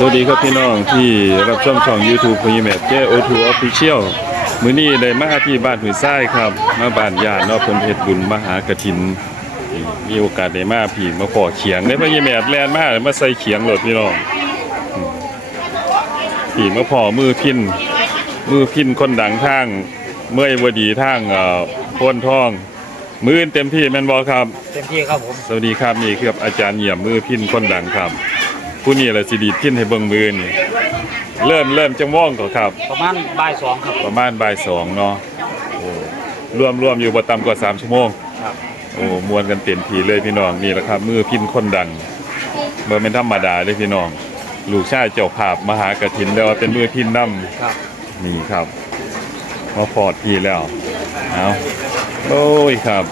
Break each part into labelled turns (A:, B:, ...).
A: สวัสดีครับพี่น้องที่รับชมช่อง YouTube พญแมทเจโอทูออฟฟิเชียลมื้อนี้ได้มาที่บ้านหุยทรายครับ มาบ้านญาติเนาะเพิ่นเฮ็ดบุญมหากฐินนี่มีโอกาสได้มาพี่มาขอเขียงได้พญแมทแลนมามาใส่เขียงโหลดพี่น้องอืมพี่มาพอมือพิน มือพินคนดังทาง เมื่อยวดีทางเอ่อโพนทอง มืออนเต็มที่แม่นบ่ครับ
B: เต็มที่ครับผม
A: สวัสดีครับนี่คืออาจารย์เหี่ยมมือพินคนดังครับ ผู้นี้แหละสิดีดพินให้เบิ่งมือนี่เริ่มเริ่มจังว่องก่อนครับ
B: ประมาณบ่ายสองครับ
A: ประมาณบ่ายสองเนาะโอ้รวมรวมอยู่บ่ต่ำกว่า3ชั่วโมง
B: ครับ
A: โอ้มวนกันเต็มทีเลยพี่น้องนี่แหละครับ มือพินคนดังเมื่อเป็นธรรมดาเลยพี่น้อง ลูกชายเจ้าภาพมหากฐินแล้วาเป็นมือพินนำ
B: ครับ
A: นี่ครับมาพอดพี่แล้วเอาโอ้ยครับ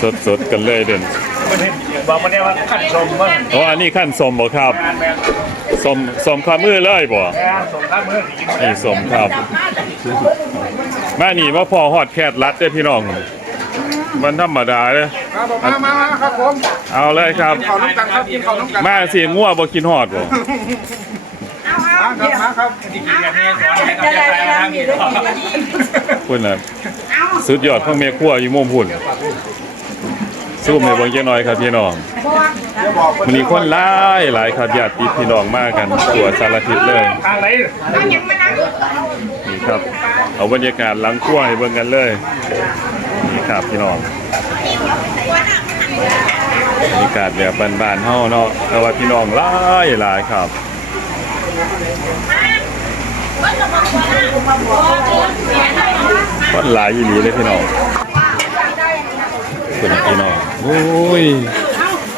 A: สดสดๆกันเลยเด่น
B: มันเห็น บอกมันเนี่ยว่าขันชมว่า
A: อ๋ออันนี้ขั้นสมบ่ครับ
B: งานแบบ
A: สมสมข้ามือเลยบ่
B: งานส่งข้ามมือสิกิน
A: นี่สมครับมานี่มาพอฮอดแคทรัดเด้อพี่น้อง มันธรรมดาเด้อ
C: ครับผมมามามาครับผม
A: เอาเลยครับ
C: ขอน้ำกันครับกินขอน้ำกัน
A: มาสิงัวบ่กินฮอดบ่
C: มาครับมาครับ
B: ที่กินกันเนี่ยสอนให้กับใจนะมี
A: พุ่นน่ะสุดยอดของแม่ครัวอยู่มุมพุ่น สู้แม่เบิ่งจังหน่อยครับพี่น้องมันมีคนหลายหลายครับญาติพี่น้องมากันทั่วสารทิศเลย
B: นี่
A: ครับ เอาบรรยากาศหลังครัวให้เบิ่งกันเลยนี่ครับพี่น้องบรรยากาศแบบบ้านๆเฮาเนาะแต่ว่าพี่น้องหลายหลายครับคนหลายอีหลีเลยพี่น้อง คนพี่น้องโอ้ย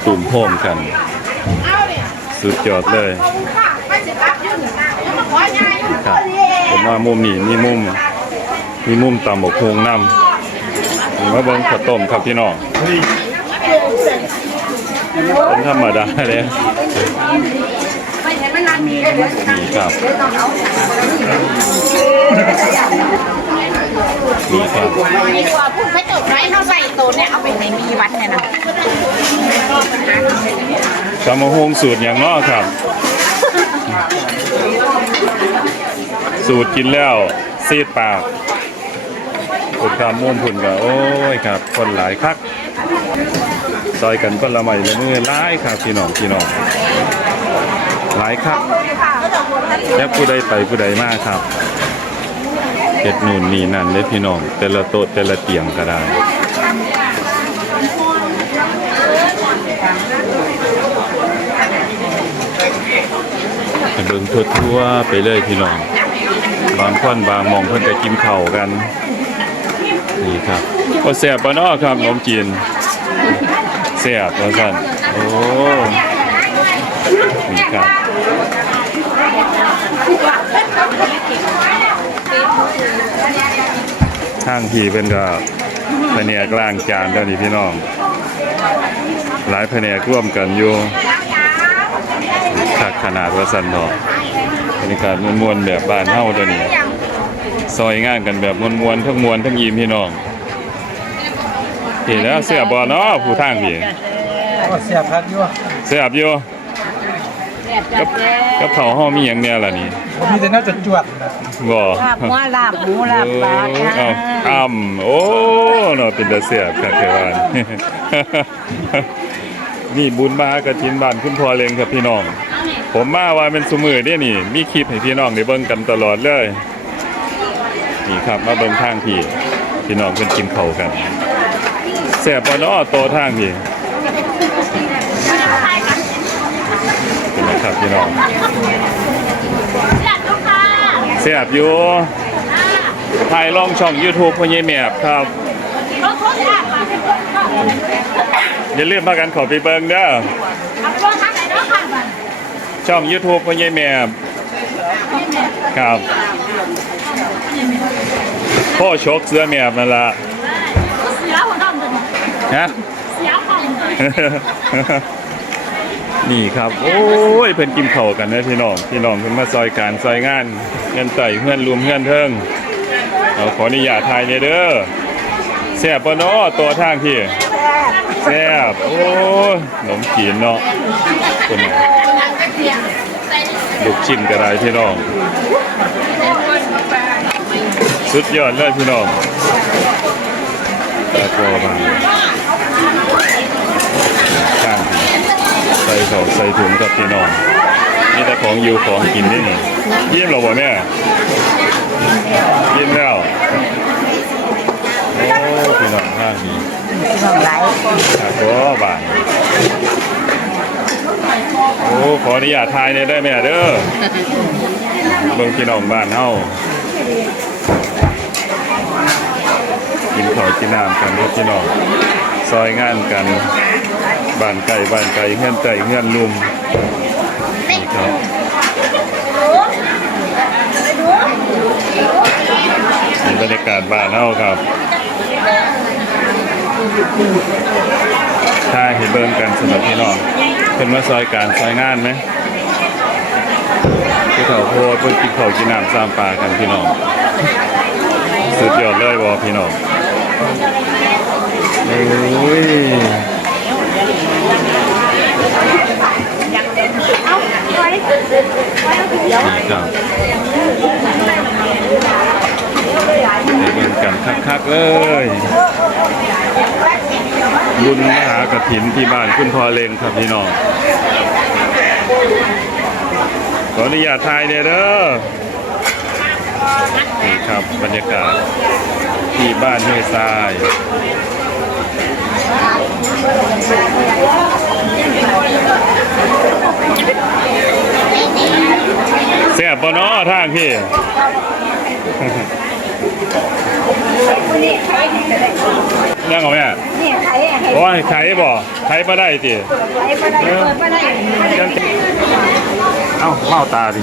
A: ตุ่มโฮมกัน สุดยอดเลยครับผมว่ามุมนี้มีมุมมีมุมตำบกโคงน้ำผมว่าเบิ้งข้าวต้มครับพี่น้องเป็นธรรมดาเลยนี่ครับ นี่ครับ
D: ดีกว่าพูดพระเจ้าไรเขาใส่ตัวเนี่ยเอาไปไหนมีวัดเนี่ยนะ
A: สามโฮงสูตรอย่างนอครับ สูตรกินแล้วซีดปากอุดคามม่วมพุ่นก็โอ้ยครับ คนหลายคักซอยกันคนละไม้ละมือหลายครับพี่น้องพี่น้องหลายครับแค่ผู้ใดไปผู้ใดมากครับ เฮ็ดนู่นนี่นั่นเลยพี่น้อง แต่ละโต๊ะแต่ละเตียงก็ได้เบิ่งทั่วๆไปเลยพี่น้อง บางคนบางมองเพิ่นก็กินข้าวกัน นี่ครับโอ้แซ่บปะเนาะครับขนมจีนแซ่บว่าซั่นโอ้ นี่ครับ ทางพี่เป็นก็แผนกล้างจานแล้วนี่พี่น้อง หลายแผนกร่วมกันอยู่คักขนาดว่าซั่นเนาะบรรยากาศมวลๆแบบบ้านเฮาตัวนี้ซอยงานกันแบบมวลๆทั้งมวลทั้งยิ้มพี่น้องเห็นแล้วเสียบบ่เนาะผู้ทางพี่
C: เสียบครับอยู่
A: เสียบอยู่ กับกับเขาวเฮามีหยังแน่ล่ะนี่
C: ผมมีแต่น่าจะจวดนะ
A: บ่
D: ลาบหัวลาบหมูลาบปลา
A: เอ้าอ้ำโอ้เนาะเป็นตาเสียบครับแค่ว่านี่บุญมากระถินบ้านคุณพ่อเลงครับพี่น้อง ผมมาว่าเป็นสุมือเด้นี่ มีคลิปให้พี่น้องได้เบิ่งกันตลอดเลย นี่ครับมาเบิ่งทางพี่ พี่น้องเพิ่นกินข้าวกันแซ่บบ่เนาะโตทางพี่ ครับพี่น้องแซ่บอยู่ถ่ายลองช่อง YouTube พ่อใหญ่แมบครับอย่าลืมพากันเขอไปเบิ่งเด้อช่อง YouTube พ่อใหญ่แมบครับพ่อชกเสื้อแมบนั่นละฮะ นี่ครับ โอ้ยเพิ่อนกินเข้ากันนะพี่น้องพี่น้องเพิ่นมาซอยการซอยงานเงินไต่เพื่อนรวมเพื่อนเทิงเอาขออนุญาตถ่ายเนี่ยเด้อแซ่บปะเนาะตัวทางพี่แซ่บโอ้ยขนมจีนเนาะคนลูกชิ้นก็ได้พี่น้อง สุดยอดเลยพี่น้องแล้วก็บางข้างใส่ เขาใส่ถุงกับพี่น้องนี่แต่ของอยู่ของกินนี่นี่ยิ้มเราบ่แม่ยิ้มแล้วโอ้พี่น้องข้างนี้
D: น้องไหล
A: ครับก็บางโอ้ขออนุญาตทายเนี่ยได้ไหมเด้อเบิ่งพี่น้องบ้านเฮากินข้าวกินน้ำกันครับพี่น้อง อยงานกันบ้านไก่บ้านไก่เฮือนไก่เฮือนลุมนี่ครับบรรยากาศบ้านเฮาครับ ถ้าเห็นเบิ่งกันสำหรับพี่น้องเป็นมาซอยการซอยงานไหมพี่เขาโพดเพิ่นกินข้ากินน้ำสามปลากันพี่น้อง สุดยอดเลยบอพี่น้อง ครับเบิ่งกันคักๆเลยบุญมหากฐินที่บ้านคุณพ่อเลงครับพี่น้องขออนุญาตถ่ายเนี่ยเด้อนี่ครับบรรยากาศที่บ้านห้วยทราย แซ่บปะเนาะทางพี่ยังเหรอแม่
D: นี่ไข่ไข่
A: โอ้ยไข่บ่ไข่มาได้ติ
D: ไข่ปลาได้ปลาได้
A: ยังเอ้าเมาตาดิ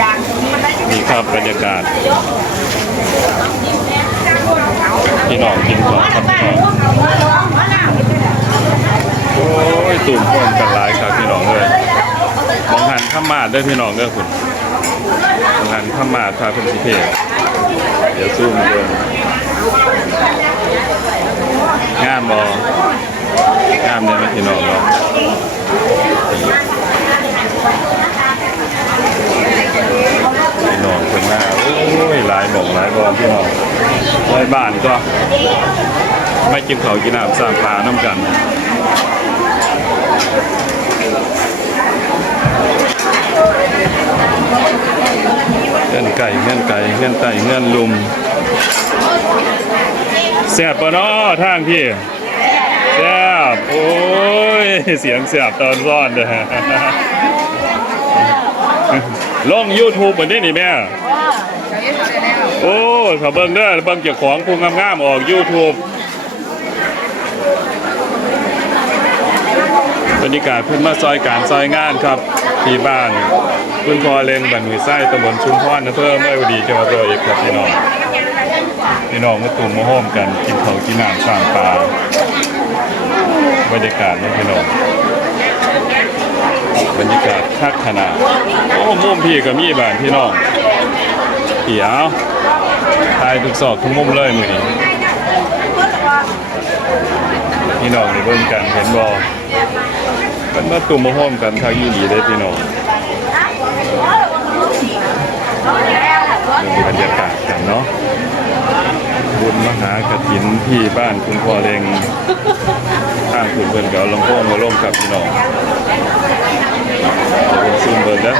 D: จางมันได้
A: นี่ครับบรรยากาศ พี่น้องกินก่อนครับพี่น้องโอ้ยตุ่มพ่นกันหลายครับพี่น้องเลยมองหันข้ามมาดด้วยพี่น้องเด้อคุณมองหันข้ามมาดพาเป็นสิเพศเดี๋ยวซูมเดินงามบองามเลยนะพี่น้องเนาะพี่น้องคนหน้าโอ้ ยหลายหมองหลายบอลพี่น้องร้บ้านก็ไม่กินเขาวกินน้ำสร้างปลาน้ำกันเงื่อนไก่เงื่อนไก่เงื่อนไก่เงื่อนลุมแซ่บปะเนาะทางพี่แซ่บโอ้ยเสียงแซ่บตอนซ่อนเด้อลง YouTube เหมือนนี้นี่แม่ โอ้ยเขาเบิ่งเด้อเบิ่งเจ้าของผู้งามๆออก YouTube บรรยากาศเพิ่นมาซอยการซอยงานครับ ที่บ้านคุณพ่อเลงบันหุยไส้ตำบลชุมพรอำเภอเมื่อวดีจังหวัดร้อยเอ็ดครับพี่น้องพี่น้องมาตุ่มมาโฮมกันกินข้าวกินน้ำสร้างปลาบรรยากาศนี่พี่น้องบรรยากาศคักขนาดโอ้มุมพี่ก็มีบ้านพี่น้อง เขียวทายทุกซอกทุกมุมเลยมือนี้พี่น้องนี่เบิ่งกันเห็นบ่มันมาตุ่มมาห้อมกันทางยี่หลีได้พี่น้องบรรยากาศกันเนาะบุญมหากฐินที่บ้านคุณพ่อเลงข้างคุณเพิ่นก็เอาลำโพงมาล่มกับพี่น้องจะเป็นซูมเบิร์นนะ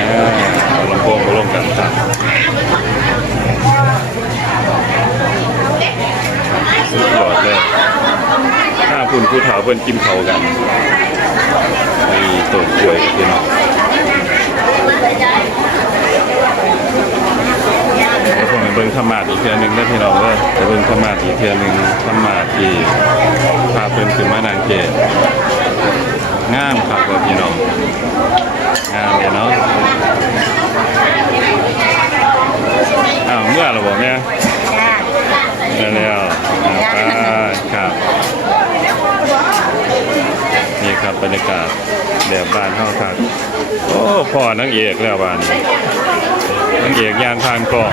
A: อ่าเอาลำโพงมาล่มกันครับสุดยอดเลย ถ้าคุณผู้ เพิ่นกินเขากันมีต้นกล้วยกับพี่น้องแล้ผมเบิ่งธรรมาสอีกเทื่อหนึงนะพี่น้องเด้อไปเบิ่งธรรมาสอีกเทื่อหนึงธรรมาสที่พาเพิ่นขึ้นมานางเกศงามครับว่าพี่น้องงามเลยเนาะอ้าวเมื่อเราบอกแม่ยได้แล้วอ่าไปครับ ครับบรรยากาศแบบบ้านเฮาทักโอ้พ่อนางเอกแล้วบ้านนางเอกยางทานกอง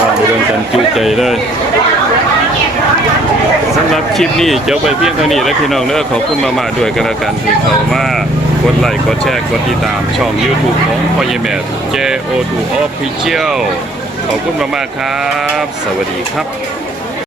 A: มาเดินกันจุใจเลยสำหรับคลิปนี้จบไปเพียงเท่านี้และพี่น้องเนอะขอบคุณมามาด้วยกันละกันที่เขามา กดไลค์กดแชร์กดติดตามช่อง YouTube ของพ่อเยแมท JO2 Official ขอบคุณมากๆครับ สวัสดีครับ